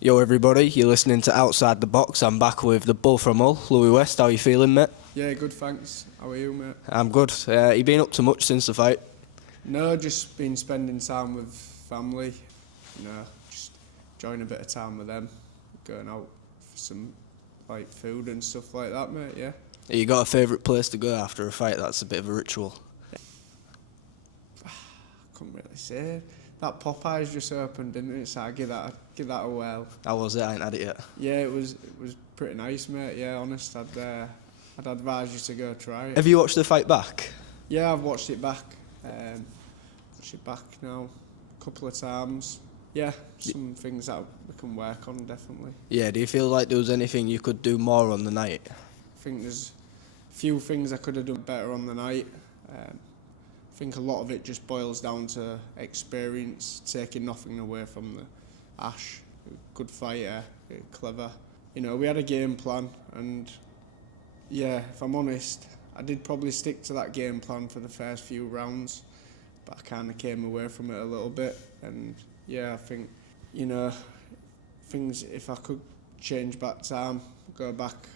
Yo everybody, you're listening to Outside the Box. I'm back with the bull from Hull, Louis West. How are you feeling, mate? Yeah, good, thanks. How are you, mate? I'm good. You been up to much since the fight? No, just been spending time with family, just enjoying a bit of time with them, going out for some food and stuff like that, mate, yeah. You got a favourite place to go after a fight? That's a bit of a ritual. I couldn't really say. That Popeyes just opened, didn't it? So I give that a whirl. How was it? I ain't had it yet. Yeah, it was pretty nice, mate. Yeah, honest, I'd advise you to go try it. Have you watched the fight back? Yeah, I've watched it back. Now a couple of times. Yeah, some things that we can work on, definitely. Yeah, do you feel like there was anything you could do more on the night? I think there's a few things I could have done better on the night. I think a lot of it just boils down to experience, taking nothing away from the Ash. Good fighter, clever. We had a game plan, and yeah, if I'm honest, I did probably stick to that game plan for the first few rounds, but I kind of came away from it a little bit. And yeah, I think, things, if I could change back time, go back,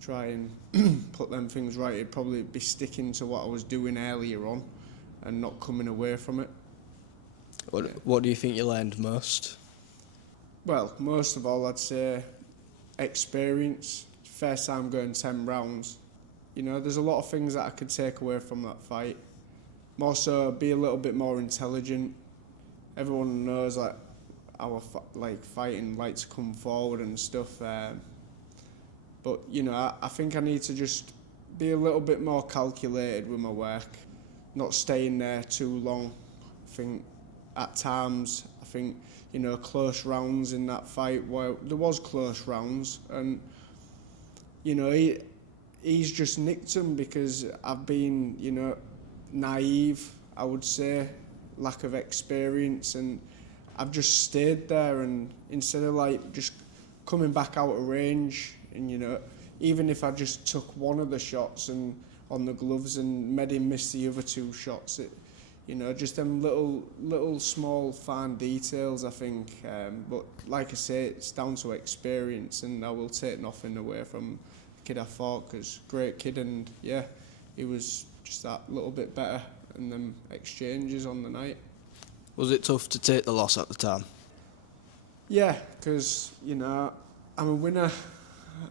try and put them things right, it'd probably be sticking to what I was doing earlier on and not coming away from it. What do you think you learned most? Well, most of all, I'd say experience. First time going 10 rounds. There's a lot of things that I could take away from that fight. More so, be a little bit more intelligent. Everyone knows our fighting likes to come forward and stuff. But I think I need to just be a little bit more calculated with my work, not staying there too long. I think at times, close rounds in that fight. Well, there was close rounds, and he's just nicked him because I've been naive, I would say, lack of experience, and I've just stayed there. And instead of just coming back out of range, and even if I just took one of the shots and on the gloves and made him miss the other two shots, just them little small fine details, I think. But like I say, it's down to experience, and I will take nothing away from the kid I fought, because great kid, and yeah, he was just that little bit better in them exchanges on the night. Was it tough to take the loss at the time? Yeah, because I'm a winner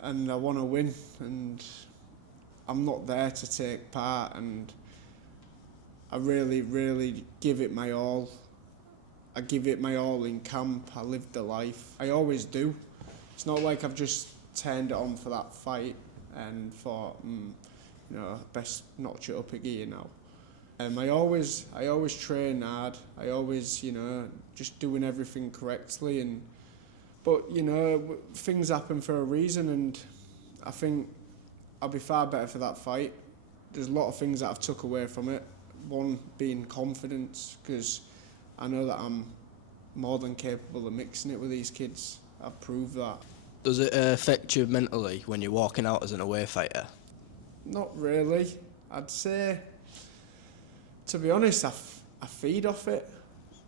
and I want to win, and I'm not there to take part, and I really, really give it my all. I give it my all in camp. I live the life. I always do. It's not like I've just turned it on for that fight and thought, best notch it up a gear now. I always train hard. I always, just doing everything correctly. But things happen for a reason, and I think I'll be far better for that fight. There's a lot of things that I've took away from it. One being confidence, because I know that I'm more than capable of mixing it with these kids. I've proved that. Does it affect you mentally when you're walking out as an away fighter? Not really. I'd say, to be honest, I feed off it.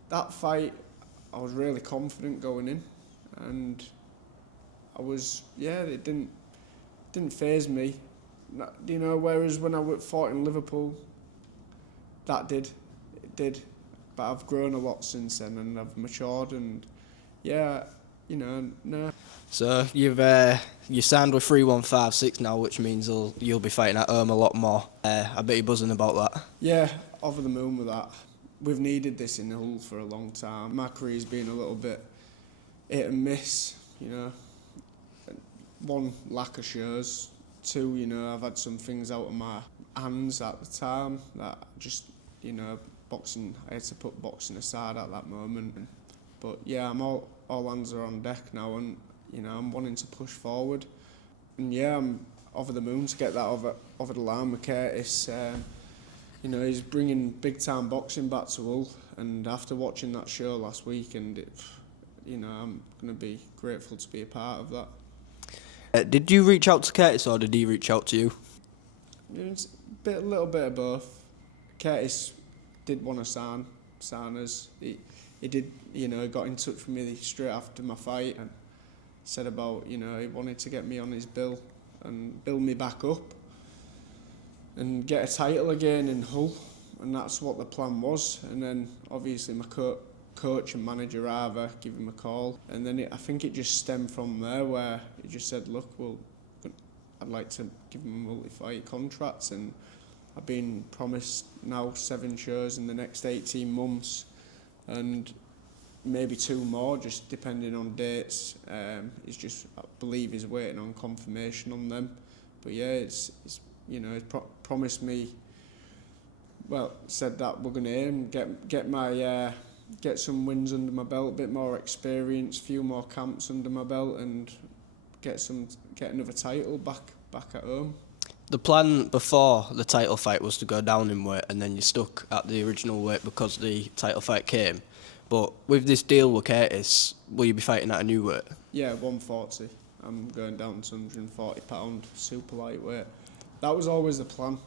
That fight, I was really confident going in, and it didn't faze me. Whereas when I fought in Liverpool, it did. But I've grown a lot since then, and I've matured, and yeah, no. So you signed with 3156 now, which means you'll be fighting at home a lot more. I bet you're buzzing about that. Yeah, over the moon with that. We've needed this in Hull for a long time. My career's been a little bit hit and miss, One, lack of shows. Two, I've had some things out of my hands at the time that just, boxing, I had to put boxing aside at that moment. But yeah, I'm all hands are on deck now, and I'm wanting to push forward. And yeah, I'm over the moon to get that over the line with Curtis. He's bringing big time boxing back to Hull, and after watching that show last week, and I'm going to be grateful to be a part of that. Did you reach out to Curtis, or did he reach out to you? It's a little bit of both. Curtis did want to sign us. He did, got in touch with me straight after my fight, and said about, you know, he wanted to get me on his bill and build me back up and get a title again in Hull, and that's what the plan was. And then obviously my coach and manager Arthur give him a call, and then I think it just stemmed from there, where he just said, look, well, I'd like to give him a multi-fight contract, and I've been promised now 7 shows in the next 18 months and maybe 2 more, just depending on dates. He's just, I believe he's waiting on confirmation on them. But yeah, it's you know, he's promised me, well, said that we're going to aim, get some wins under my belt, a bit more experience, few more camps under my belt, and get another title back at home. The plan before the title fight was to go down in weight, and then you stuck at the original weight because the title fight came. But with this deal with Curtis, will you be fighting at a new weight? Yeah, 140. I'm going down to £140, super lightweight. That was always the plan.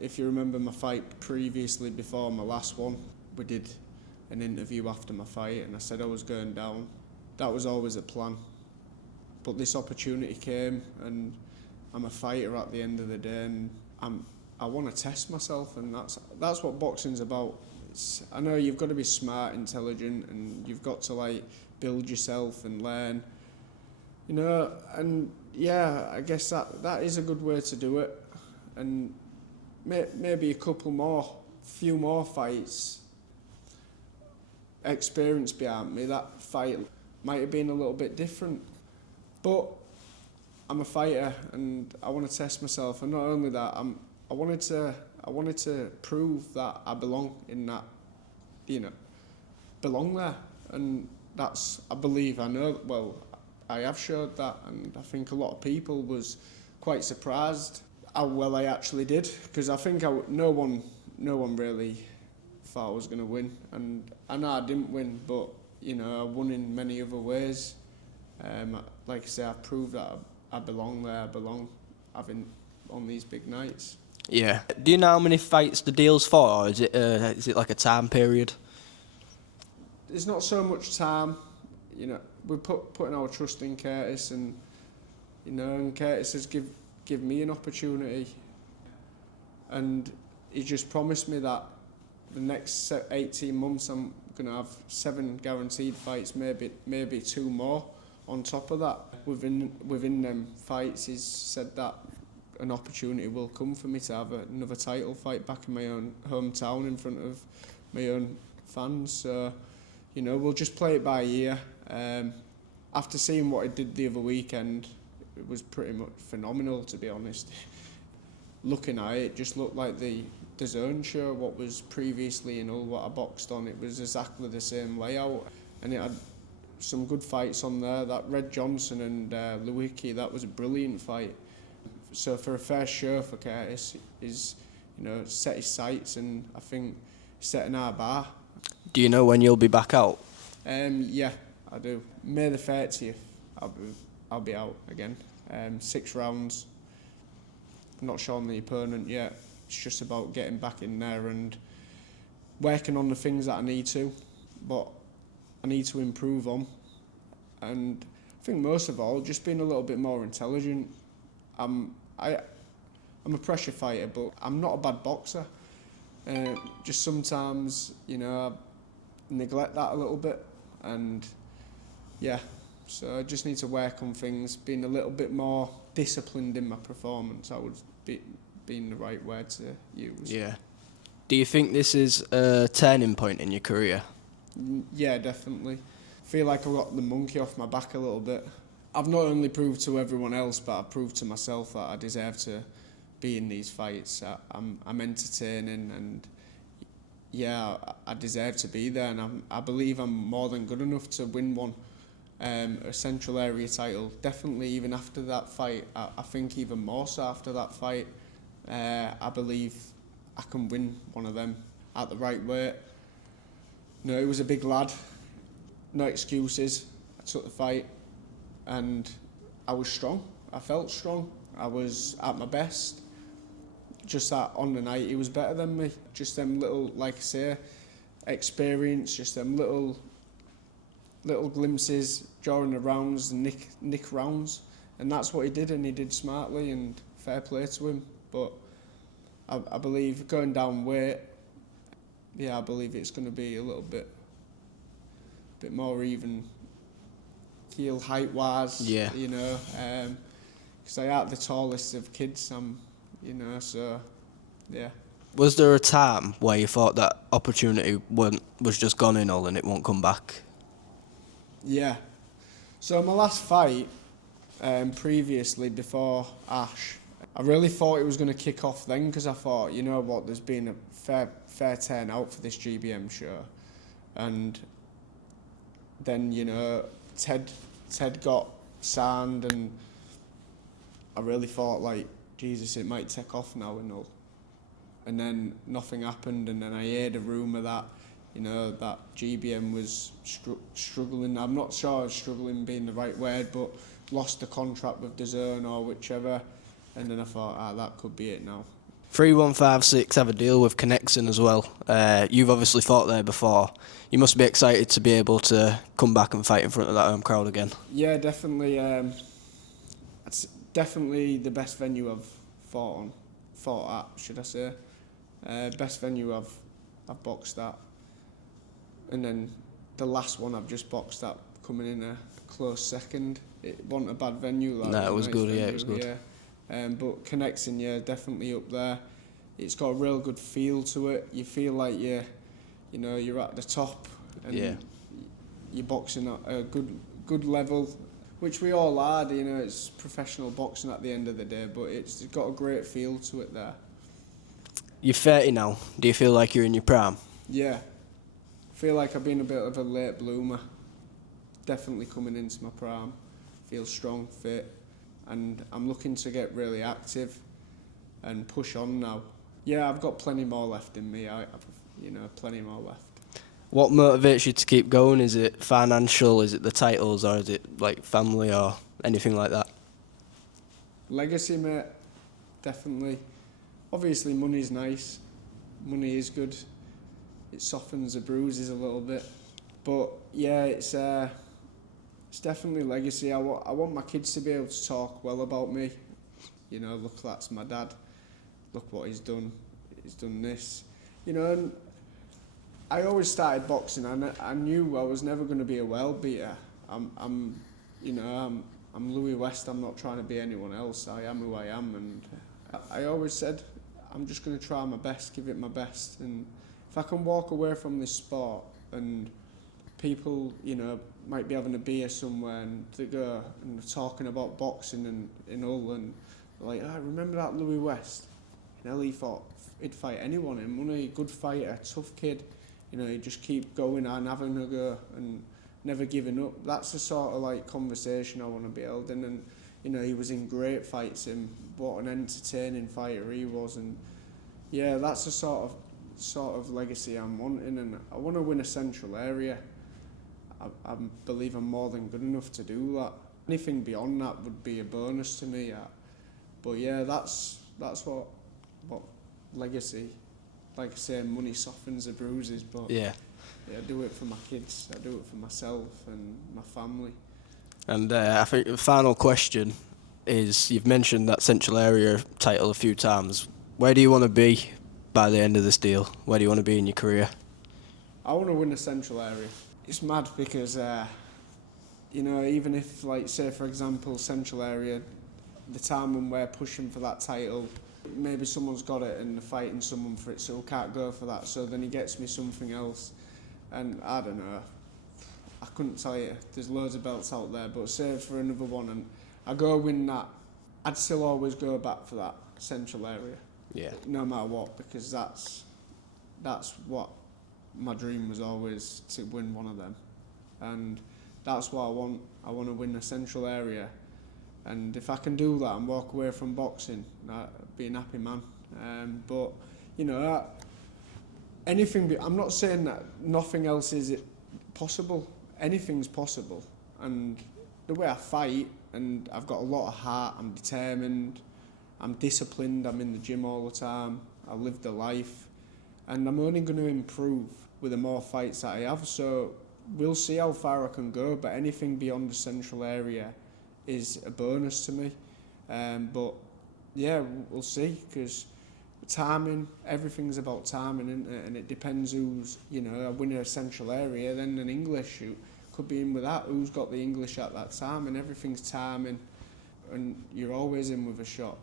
If you remember my fight previously, before my last one, we did an interview after my fight, and I said I was going down. That was always the plan. But this opportunity came, and I'm a fighter at the end of the day, and I want to test myself, and that's what boxing's about. I know you've got to be smart, intelligent, and you've got to like build yourself and learn, you know. And yeah, I guess that is a good way to do it. And maybe few more fights, experience behind me. That fight might have been a little bit different, but I'm a fighter and I want to test myself. And not only that, I wanted to prove that I belong in that, you know, belong there. And that's, I believe, I know, well, I have showed that, and I think a lot of people was quite surprised how well I actually did, because I think no one really thought I was going to win, and I know I didn't win, but you know, I won in many other ways. Like I say, I proved that I belong there. I belong having on these big nights. Yeah. Do you know how many fights the deal's for, or is it like a time period? There's not so much time, you know. We're putting our trust in Curtis, and you know, and Curtis has give me an opportunity, and he just promised me that the next 18 months I'm going to have 7 guaranteed fights, maybe 2 more on top of that. Within them fights, he's said that an opportunity will come for me to have another title fight back in my own hometown in front of my own fans. So, you know, we'll just play it by ear. After seeing what I did the other weekend, it was pretty much phenomenal, to be honest. Looking at it, it just looked like the Zone show, what was previously in Hull, what I boxed on. It was exactly the same layout, and it had some good fights on there. That Red Johnson and Lewicki, that was a brilliant fight. So for a first show for Curtis, is, you know, set his sights, and I think setting our bar. Do you know when you'll be back out? Yeah, I do. May the 30th, I'll be out again. 6 rounds. I'm not sure on the opponent yet. It's just about getting back in there and working on the things that I need to, but I need to improve on. And I think most of all, just being a little bit more intelligent. I'm a pressure fighter, but I'm not a bad boxer. Just sometimes, you know, I neglect that a little bit, and yeah, so I just need to work on things, being a little bit more disciplined in my performance. I would be being the right word to use. Yeah. Do you think this is a turning point in your career? Yeah, definitely. I feel like I got the monkey off my back a little bit. I've not only proved to everyone else, but I've proved to myself that I deserve to be in these fights. I'm entertaining, and yeah, I deserve to be there, and I believe I'm more than good enough to win one. A Central Area title, definitely. Even after that fight, I think even more so after that fight, I believe I can win one of them at the right weight. No, it was a big lad, no excuses. I took the fight and I was strong. I felt strong. I was at my best. Just that on the night he was better than me. Just them little, like I say, experience, just them little glimpses during the rounds, nick rounds, and that's what he did, and he did smartly, and fair play to him. But I believe going down weight, I believe it's going to be a little bit more even keel height wise. Yeah. Because I aren't the tallest of kids. So yeah. Was there a time where you thought that opportunity was just gone in all and it won't come back? Yeah. So my last fight, previously before Ash, I really thought it was going to kick off then, because I thought, you know what, there's been a fair turnout for this GBM show, and then Ted got signed, and I really thought like, Jesus, it might take off now and all. And then nothing happened, and then I heard a rumour that that GBM was struggling. I'm not sure struggling being the right word, but lost the contract with DAZN or whichever. And then I thought, that could be it now. 3156 have a deal with Connexon as well. You've obviously fought there before. You must be excited to be able to come back and fight in front of that home crowd again. Yeah, definitely. It's definitely the best venue I've fought at, should I say. Best venue I've boxed at. And then the last one I've just boxed at, coming in a close second. It wasn't a bad venue. No, it was good. Yeah, it was good. Yeah. But Connexon, definitely up there. It's got a real good feel to it. You feel like you're at the top, and you're boxing at a good level, which we all are. It's professional boxing at the end of the day, but it's got a great feel to it there. You're 30 now. Do you feel like you're in your prime? Yeah. I feel like I've been a bit of a late bloomer. Definitely coming into my prime. Feel strong, fit, and I'm looking to get really active and push on now. Yeah, I've got plenty more left in me. I've plenty more left. What motivates you to keep going? Is it financial? Is it the titles? Or is it like family or anything like that? Legacy, mate. Definitely. Obviously, money's nice. Money is good. It softens the bruises a little bit. But yeah, it's definitely legacy. I want my kids to be able to talk well about me. Look, that's my dad. Look what he's done. He's done this. And I always started boxing, and I knew I was never going to be a world beater. I'm Louis West. I'm not trying to be anyone else. I am who I am, and I always said I'm just going to try my best, give it my best, and if I can walk away from this sport and people, might be having a beer somewhere and they go and talking about boxing and in Hull, and like, remember that Louis West? And he thought he'd fight anyone in money, good fighter, tough kid. He'd just keep going and having a go and never giving up. That's the sort of like conversation I want to be held in. And he was in great fights, and what an entertaining fighter he was. And yeah, that's the sort of legacy I'm wanting, and I want to win a central area. I believe I'm more than good enough to do that. Anything beyond that would be a bonus to me. But yeah, that's what legacy. Like I say, money softens the bruises, but Yeah. I do it for my kids. I do it for myself and my family. And I think the final question is, you've mentioned that Central Area title a few times. Where do you want to be by the end of this deal? Where do you want to be in your career? I want to win the Central Area. It's mad because, even if, like, say, for example, Central Area, the time when we're pushing for that title, maybe someone's got it and they're fighting someone for it, so we can't go for that. So then he gets me something else. And I don't know. I couldn't tell you. There's loads of belts out there, but say for another one and I go win that, I'd still always go back for that Central Area. Yeah. No matter what, because that's what my dream was, always to win one of them. And that's what I want. I want to win the Central Area. And if I can do that and walk away from boxing, I'd be an happy man. But, anything, I'm not saying that nothing else is possible. Anything's possible. And the way I fight, and I've got a lot of heart, I'm determined, I'm disciplined, I'm in the gym all the time, I live the life, and I'm only going to improve with the more fights that I have. So we'll see how far I can go, but anything beyond the central area is a bonus to me. But yeah, we'll see, because timing, everything's about timing, isn't it? And it depends who's, I win a central area, then an English shoot could be in with that, who's got the English at that time, and everything's timing, and you're always in with a shot.